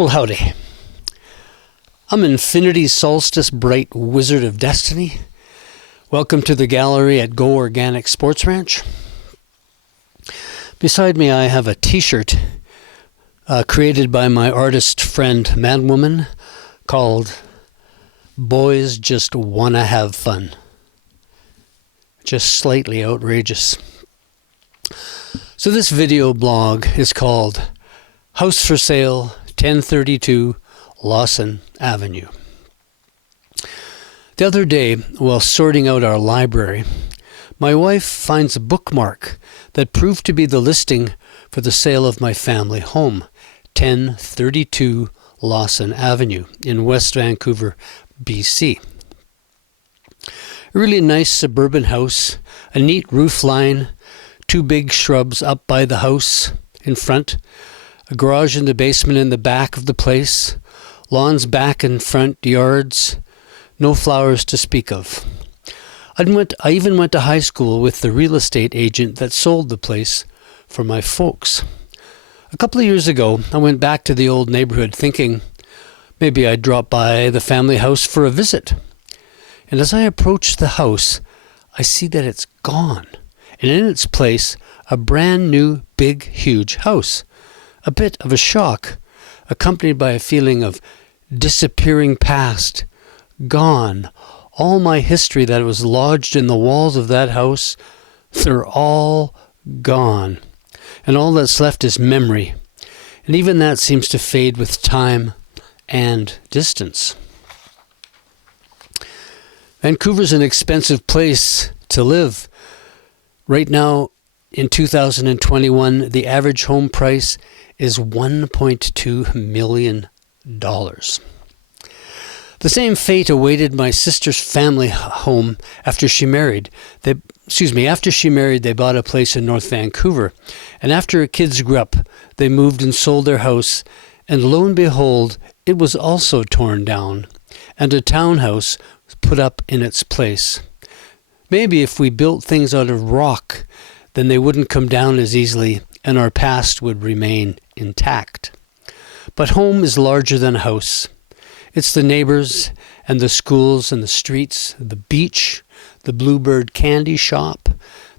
Well, howdy. I'm Infinity Solstice Bright Wizard of Destiny. Welcome to the gallery at Go Organic Sports Ranch. Beside me I have a t-shirt created by my artist friend Madwoman called Boys Just Wanna Have Fun. Just slightly outrageous. So this video blog is called House for Sale 1032 Lawson Avenue. The other day, while sorting out our library, my wife finds a bookmark that proved to be the listing for the sale of my family home, 1032 Lawson Avenue in West Vancouver, BC. A really nice suburban house, a neat roof line, 2 big shrubs up by the house in front, a garage in the basement in the back of the place, lawns back and front yards, no flowers to speak of. I even went to high school with the real estate agent that sold the place for my folks. A couple of years ago, I went back to the old neighborhood thinking maybe I'd drop by the family house for a visit. And as I approach the house, I see that it's gone. And in its place, a brand new, big, huge house. A bit of a shock, accompanied by a feeling of disappearing past, gone. All my history that was lodged in the walls of that house, they're all gone. And all that's left is memory. And even that seems to fade with time and distance. Vancouver's an expensive place to live. Right now, in 2021, the average home price is $1.2 million. The same fate awaited my sister's family home after she married. After she married, they bought a place in North Vancouver. And after her kids grew up, they moved and sold their house. And lo and behold, it was also torn down. And a townhouse was put up in its place. Maybe if we built things out of rock, then they wouldn't come down as easily and our past would remain intact. But home is larger than a house. It's the neighbors and the schools and the streets, the beach, the Bluebird candy shop,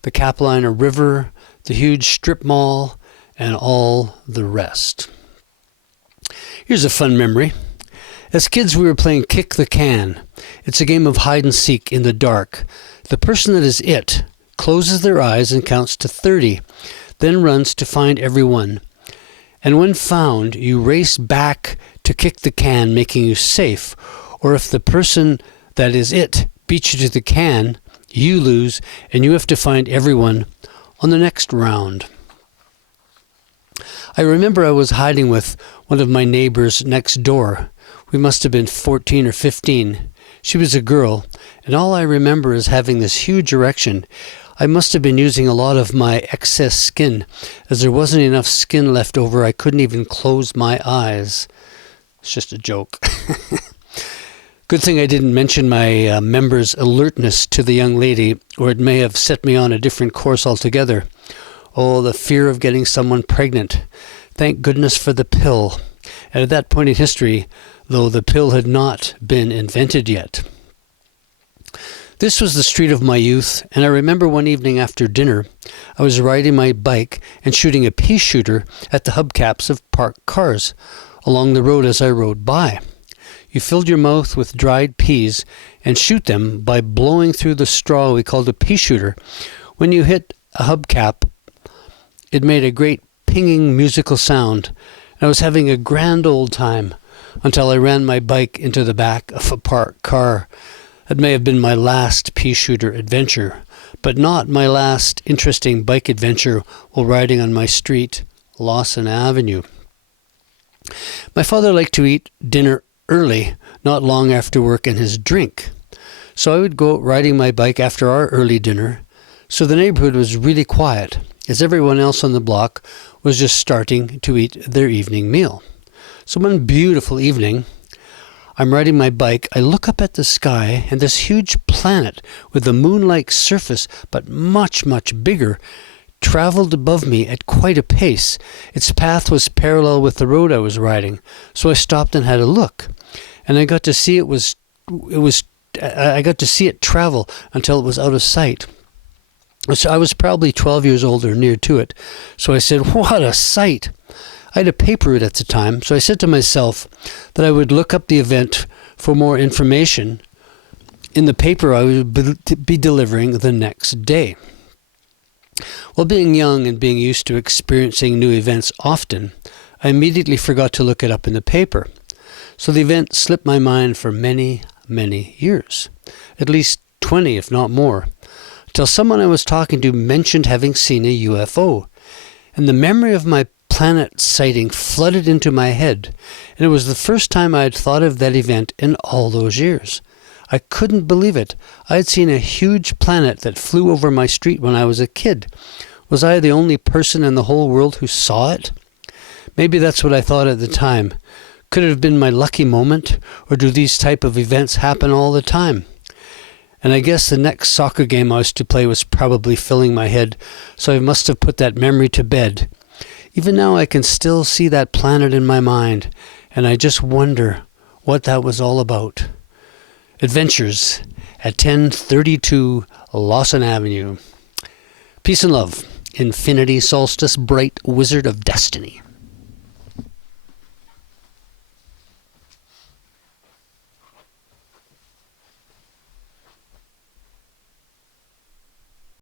the Capilina River, the huge strip mall, and all the rest. Here's a fun memory. As kids, we were playing Kick the Can. It's a game of hide and seek in the dark. The person that is it closes their eyes and counts to 30, then runs to find everyone. And when found, you race back to kick the can, making you safe. Or if the person that is it beats you to the can, you lose, and you have to find everyone on the next round. I remember I was hiding with one of my neighbors next door. We must have been 14 or 15. She was a girl, and all I remember is having this huge erection. I must have been using a lot of my excess skin, as there wasn't enough skin left over. I couldn't even close my eyes. It's just a joke. Good thing I didn't mention my member's alertness to the young lady, or it may have set me on a different course altogether. Oh, the fear of getting someone pregnant. Thank goodness for the pill. And at that point in history, though the pill had not been invented yet. This was the street of my youth, and I remember one evening after dinner, I was riding my bike and shooting a pea shooter at the hubcaps of parked cars along the road as I rode by. You filled your mouth with dried peas and shoot them by blowing through the straw we called a pea shooter. When you hit a hubcap, it made a great pinging musical sound, and I was having a grand old time until I ran my bike into the back of a parked car. That may have been my last pea shooter adventure, but not my last interesting bike adventure while riding on my street, Lawson Avenue. My father liked to eat dinner early, not long after work and his drink. So I would go out riding my bike after our early dinner, so the neighborhood was really quiet, as everyone else on the block was just starting to eat their evening meal. So one beautiful evening, I'm riding my bike, I look up at the sky, and this huge planet with a moon-like surface, but much, much bigger, traveled above me at quite a pace. Its path was parallel with the road I was riding, so I stopped and had a look, and I got to see I got to see it travel until it was out of sight. So I was probably 12 years old or near to it, so I said, "What a sight!" I had a paper route at the time, so I said to myself that I would look up the event for more information in the paper I would be delivering the next day. Well, being young and being used to experiencing new events often, I immediately forgot to look it up in the paper. So the event slipped my mind for many, many years, at least 20 if not more, till someone I was talking to mentioned having seen a UFO, and the memory of my planet sighting flooded into my head, and it was the first time I had thought of that event in all those years. I couldn't believe it. I had seen a huge planet that flew over my street when I was a kid. Was I the only person in the whole world who saw it? Maybe that's what I thought at the time. Could it have been my lucky moment, or do these type of events happen all the time? And I guess the next soccer game I was to play was probably filling my head, so I must have put that memory to bed. Even now I can still see that planet in my mind, and I just wonder what that was all about. Adventures at 1032 Lawson Avenue. Peace and love. Infinity Solstice, bright wizard of destiny.